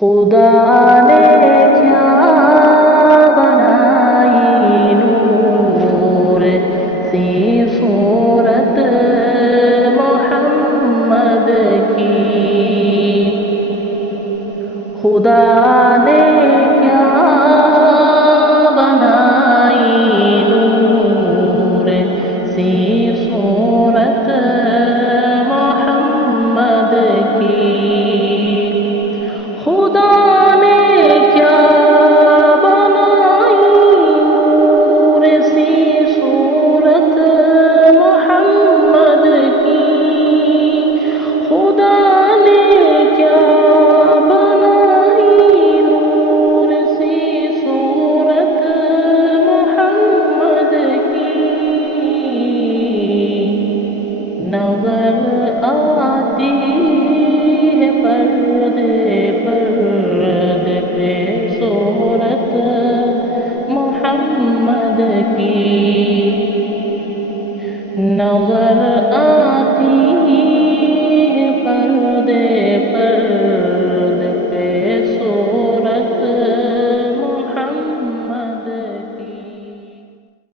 خدا نے کیا بنائی نور سی صورت محمد کی، خدا نے کیا بنائی نور سی صورت محمد کی، خدا نے کیا بنائی نور سی صورت محمد کی، خدا نے کیا بنائی نور سی صورت محمد کی، نظر آتی ہے پردے پہ صورت محمد کی، نظر